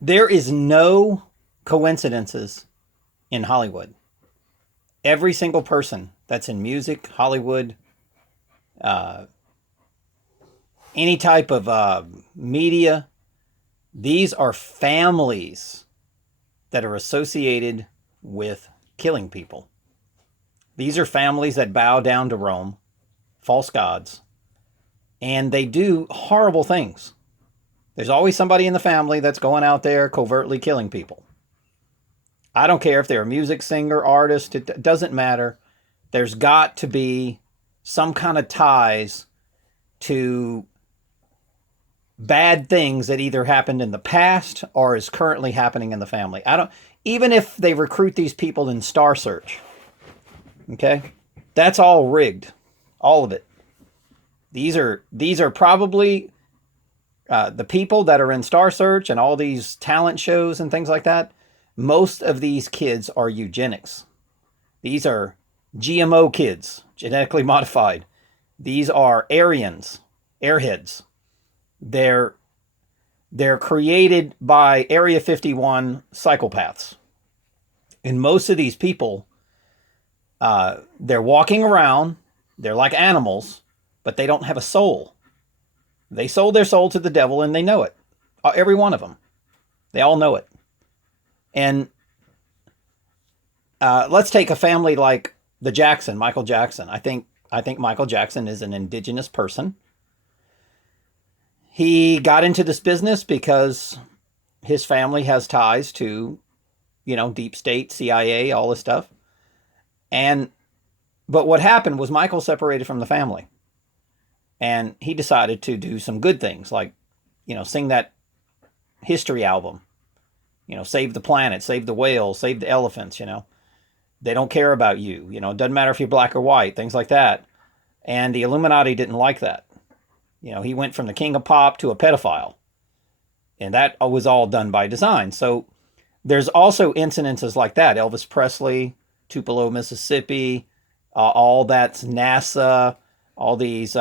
There is no coincidences in Hollywood. Every single person that's in music, Hollywood, uh, any type of media, these are families that are associated with killing people. These are families that bow down to Rome, false gods, and they do horrible things. There's always somebody in the family that's going out there covertly killing people. I don't care if they're a music singer, artist, it doesn't matter. There's got to be some kind of ties to bad things that either happened in the past or is currently happening in the family. I don't even if they recruit these people in Star Search, okay? That's all rigged. All of it. These are probably the people that are in Star Search and all these talent shows and things like that. Most of these kids are eugenics. These are GMO kids, genetically modified. These are Aryans, airheads. They're they're created by Area 51 psychopaths. And most of these people, they're walking around, they're like animals, but they don't have a soul. They sold their soul to the devil and they know it. Every one of them. They all know it. And let's take a family like the Jackson, Michael Jackson. I think Michael Jackson is an indigenous person. He got into this business because his family has ties to, deep state, CIA, all this stuff. And but what happened was Michael separated from the family, and he decided to do some good things, like, sing that history album, save the planet, save the whales, save the elephants. They don't care about you. It doesn't matter if you're black or white, things like that. And the Illuminati didn't like that. He went from the king of pop to a pedophile. And that was all done by design. So there's also incidences like that. Elvis Presley, Tupelo, Mississippi, all that's NASA, all these,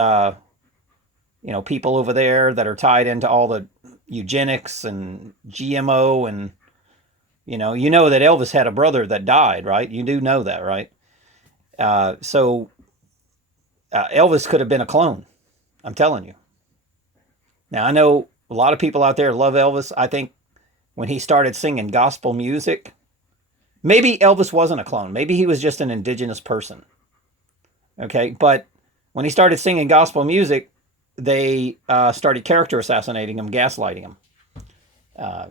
people over there that are tied into all the eugenics and GMO. And, you know that Elvis had a brother that died, right? You do know that, right? So Elvis could have been a clone. I'm telling you. Now, I know a lot of people out there love Elvis. I think when he started singing gospel music, maybe Elvis wasn't a clone. Maybe he was just an indigenous person. Okay. But when he started singing gospel music, they started character assassinating him, gaslighting him.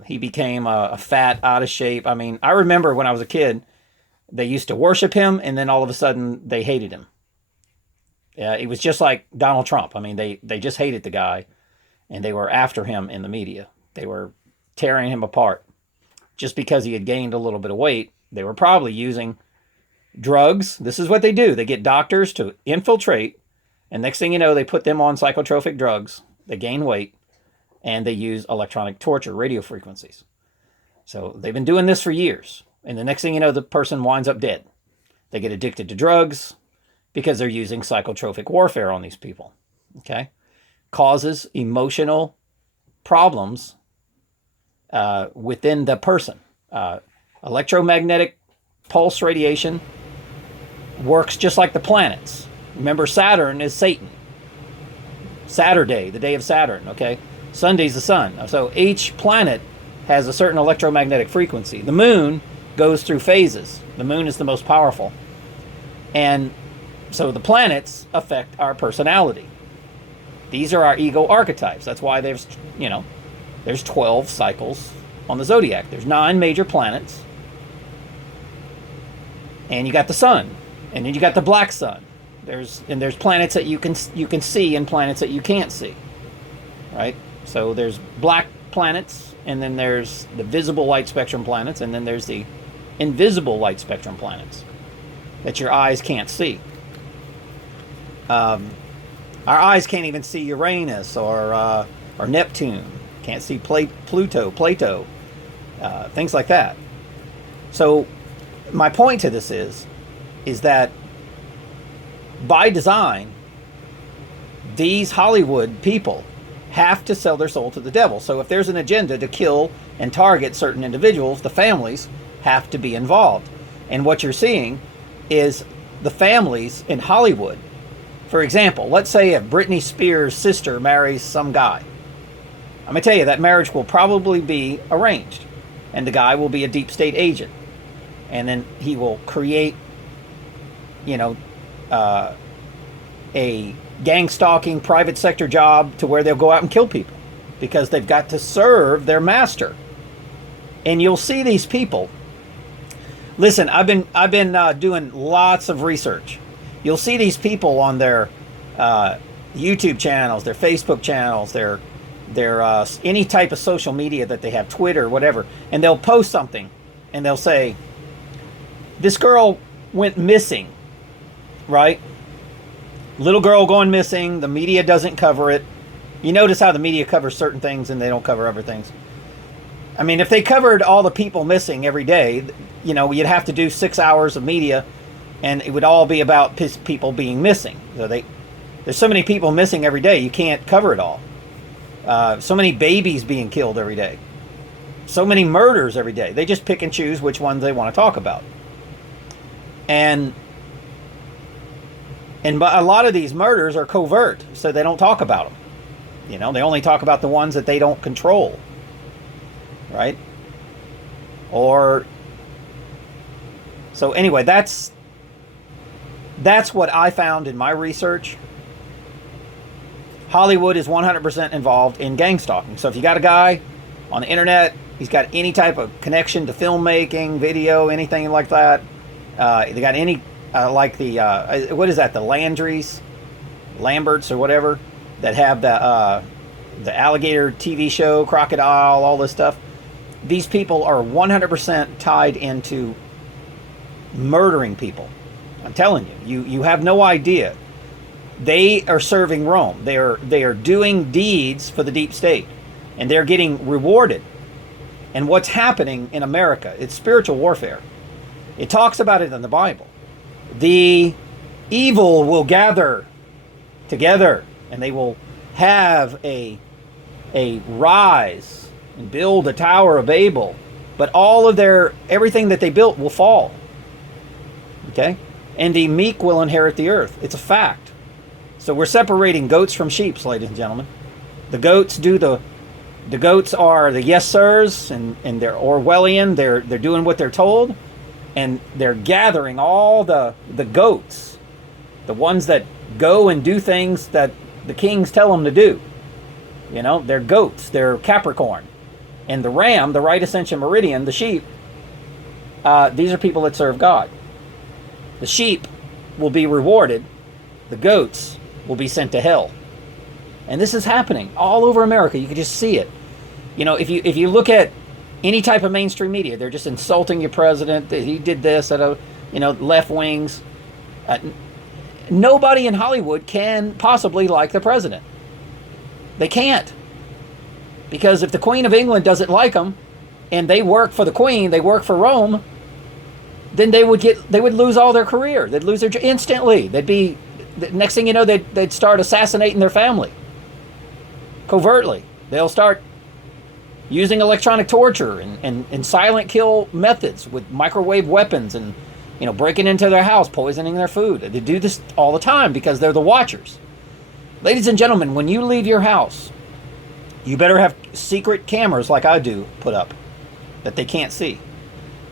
He became a fat, out of shape. I mean, I remember when I was a kid, they used to worship him, and then all of a sudden they hated him. It was just like Donald Trump. I mean, they just hated the guy, and they were after him in the media. They were tearing him apart. Just because he had gained a little bit of weight, they were probably using drugs. This is what they do. They get doctors to infiltrate, and next thing you know, they put them on psychotropic drugs. They gain weight, and they use electronic torture, radio frequencies. So they've been doing this for years, and the next thing you know, the person winds up dead. They get addicted to drugs, because they're using psychotropic warfare on these people. Okay? Causes emotional problems within the person. Electromagnetic pulse radiation works just like the planets. Remember, Saturn is Satan. Saturday, the day of Saturn, okay? Sunday's the sun. So each planet has a certain electromagnetic frequency. The moon goes through phases. The moon is the most powerful. And so the planets affect our personality. These are our ego archetypes. That's why there's 12 cycles on the zodiac. There's 9 major planets. And you got the sun. And then you got the black sun. There's planets that you can see and planets that you can't see. Right? So there's black planets, and then there's the visible light spectrum planets, and then there's the invisible light spectrum planets that your eyes can't see. Our eyes can't even see Uranus or Neptune. Can't see Pluto, things like that. So my point to this is that by design, these Hollywood people have to sell their soul to the devil. So if there's an agenda to kill and target certain individuals, the families have to be involved. And what you're seeing is the families in Hollywood. For example, let's say if Britney Spears' sister marries some guy. I'm going to tell you that marriage will probably be arranged. And the guy will be a deep state agent. And then he will create, a gang stalking private sector job to where they'll go out and kill people because they've got to serve their master. And you'll see these people. Listen, I've been doing lots of research. You'll see these people on their YouTube channels, their Facebook channels, their any type of social media that they have, Twitter, whatever, and they'll post something and they'll say, this girl went missing, right? Little girl going missing. The media doesn't cover it. You notice how the media covers certain things and they don't cover other things. I mean, if they covered all the people missing every day, you'd have to do 6 hours of media and it would all be about people being missing. So there's so many people missing every day, you can't cover it all. So many babies being killed every day. So many murders every day. They just pick and choose which ones they want to talk about. And a lot of these murders are covert, so they don't talk about them. They only talk about the ones that they don't control. Right? So anyway, that's what I found in my research. Hollywood is 100% involved in gang stalking. So if you got a guy on the internet, he's got any type of connection to filmmaking, video, anything like that. They got any, like the, what is that? The Lamberts or whatever, that have the alligator TV show, Crocodile, all this stuff. These people are 100% tied into murdering people. I'm telling you, you have no idea. They are serving Rome. They are doing deeds for the deep state, and they're getting rewarded. And what's happening in America, it's spiritual warfare. It talks about it in the Bible. The evil will gather together, and they will have a rise and build a Tower of Babel, but all of everything that they built will fall. Okay? And the meek will inherit the earth. It's a fact. So we're separating goats from sheep, ladies and gentlemen. The goats the goats are the yes sirs, and they're Orwellian. They're doing what they're told, and they're gathering all the goats, the ones that go and do things that the kings tell them to do. They're goats. They're Capricorn. And the ram, the right ascension meridian, the sheep, these are people that serve God. The sheep will be rewarded. The goats will be sent to hell. And this is happening all over America. You can just see it. If you look at any type of mainstream media, they're just insulting your president. He did this at left wings. Nobody in Hollywood can possibly like the president. They can't. Because if the Queen of England doesn't like them, and they work for the Queen, they work for Rome, then they would lose all their career. They'd lose their instantly. The next thing you know, they'd start assassinating their family. Covertly. They'll start using electronic torture and silent kill methods with microwave weapons and breaking into their house, poisoning their food. They do this all the time because they're the watchers. Ladies and gentlemen, when you leave your house, you better have secret cameras like I do put up that they can't see.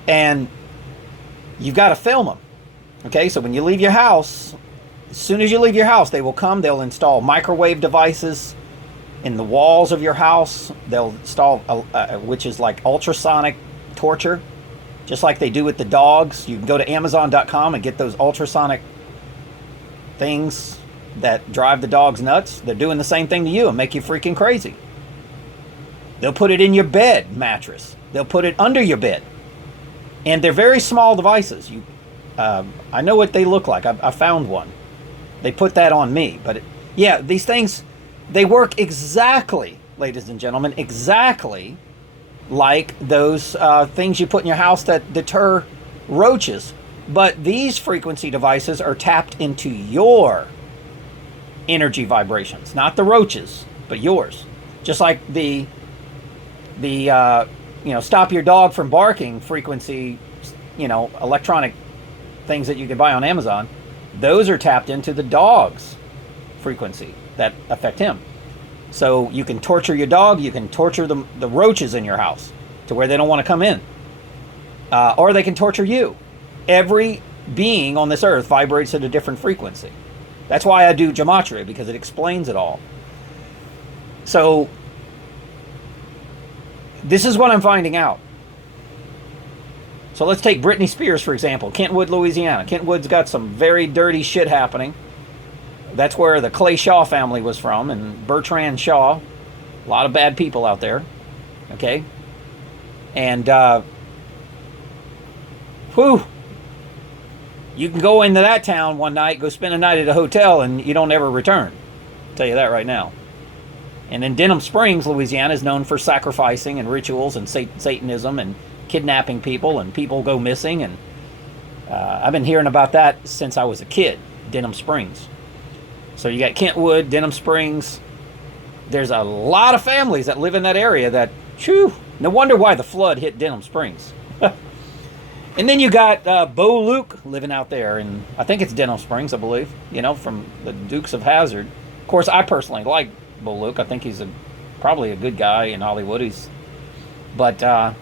And you've got to film them. Okay, so when you leave your house, as soon as you leave your house, they will come. They'll install microwave devices in the walls of your house. They'll install, which is like ultrasonic torture, just like they do with the dogs. You can go to Amazon.com and get those ultrasonic things that drive the dogs nuts. They're doing the same thing to you and make you freaking crazy. They'll put it in your bed mattress. They'll put it under your bed. And they're very small devices. I know what they look like. I found one. They put that on me. But these things, they work exactly, ladies and gentlemen, exactly like those things you put in your house that deter roaches. But these frequency devices are tapped into your energy vibrations, not the roaches, but yours. Just like the stop your dog from barking frequency, electronic things that you can buy on Amazon, those are tapped into the dog's frequency that affect him. So you can torture your dog, you can torture the roaches in your house to where they don't want to come in. Or they can torture you. Every being on this earth vibrates at a different frequency. That's why I do gematria, because it explains it all. So this is what I'm finding out. So let's take Britney Spears, for example. Kentwood, Louisiana. Kentwood's got some very dirty shit happening. That's where the Clay Shaw family was from, and Bertrand Shaw. A lot of bad people out there. Okay? And, you can go into that town one night, go spend a night at a hotel, and you don't ever return. I'll tell you that right now. And then Denham Springs, Louisiana, is known for sacrificing and rituals and Satanism and kidnapping people, and people go missing. And I've been hearing about that since I was a kid, Denham Springs. So you got Kentwood, Denham Springs. There's a lot of families that live in that area that, no wonder why the flood hit Denham Springs. And then you got Bo Luke living out there, and I think it's Denham Springs, I believe, from the Dukes of Hazzard. Of course, I personally like Bo Luke. I think he's probably a good guy in Hollywood. But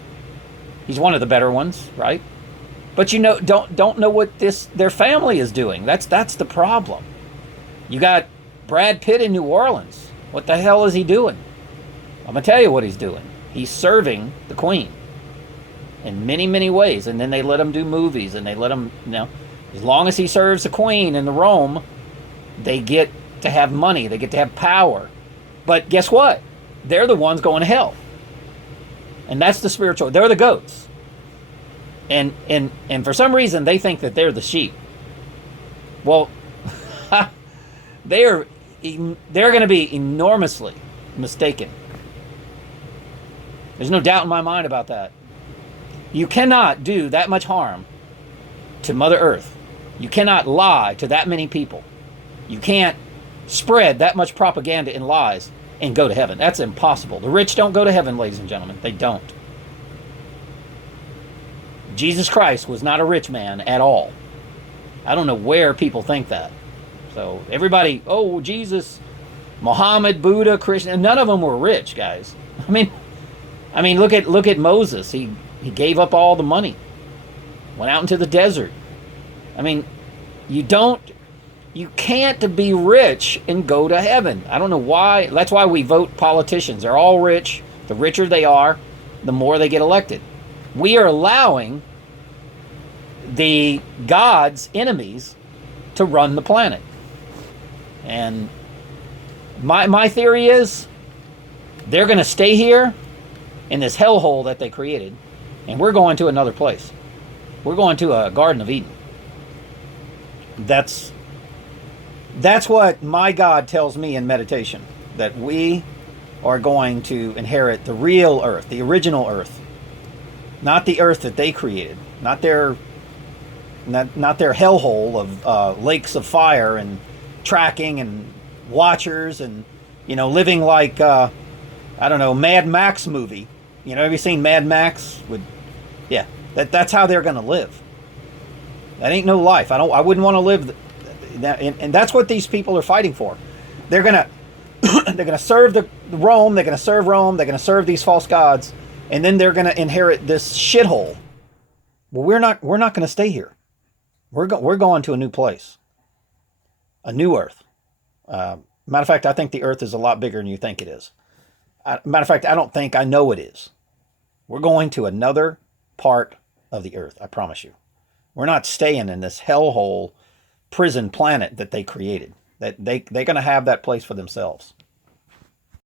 he's one of the better ones, right? But don't know what their family is doing. That's the problem. You got Brad Pitt in New Orleans. What the hell is he doing? I'm gonna tell you what he's doing. He's serving the Queen in many, many ways, and then they let him do movies, and they let him, as long as he serves the Queen in the Rome, they get to have money, they get to have power. But guess what? They're the ones going to hell. And that's the spiritual, they're the goats. And for some reason, they think that they're the sheep. Well, they're going to be enormously mistaken. There's no doubt in my mind about that. You cannot do that much harm to Mother Earth. You cannot lie to that many people. You can't spread that much propaganda and lies and go to heaven. That's impossible. The rich don't go to heaven, ladies and gentlemen. They don't. Jesus Christ was not a rich man at all. I don't know where people think that. So everybody, Jesus, Muhammad, Buddha, Krishna, none of them were rich, guys. I mean, look at Moses. He gave up all the money, went out into the desert. I mean, you can't be rich and go to heaven. I don't know why. That's why we vote politicians. They're all rich. The richer they are, the more they get elected. We are allowing the God's enemies to run the planet. And my theory is they're going to stay here in this hellhole that they created, and we're going to another place. We're going to a Garden of Eden. That's what my God tells me in meditation, that we are going to inherit the real earth, the original earth, not the earth that they created, not their hellhole of lakes of fire and tracking and watchers and living like Mad Max movie. Have you seen Mad Max? That's how they're going to live. That ain't no life. I wouldn't want to live that, and that's what these people are fighting for. They're gonna serve the Rome. They're gonna serve Rome. They're gonna serve these false gods, and then they're gonna inherit this shithole. Well, we're not gonna stay here. We're going to a new place, a new earth. Matter of fact, I think the earth is a lot bigger than you think it is. Matter of fact, I know it is. We're going to another part of the earth. I promise you. We're not staying in this hellhole prison planet that they created. That they're going to have that place for themselves.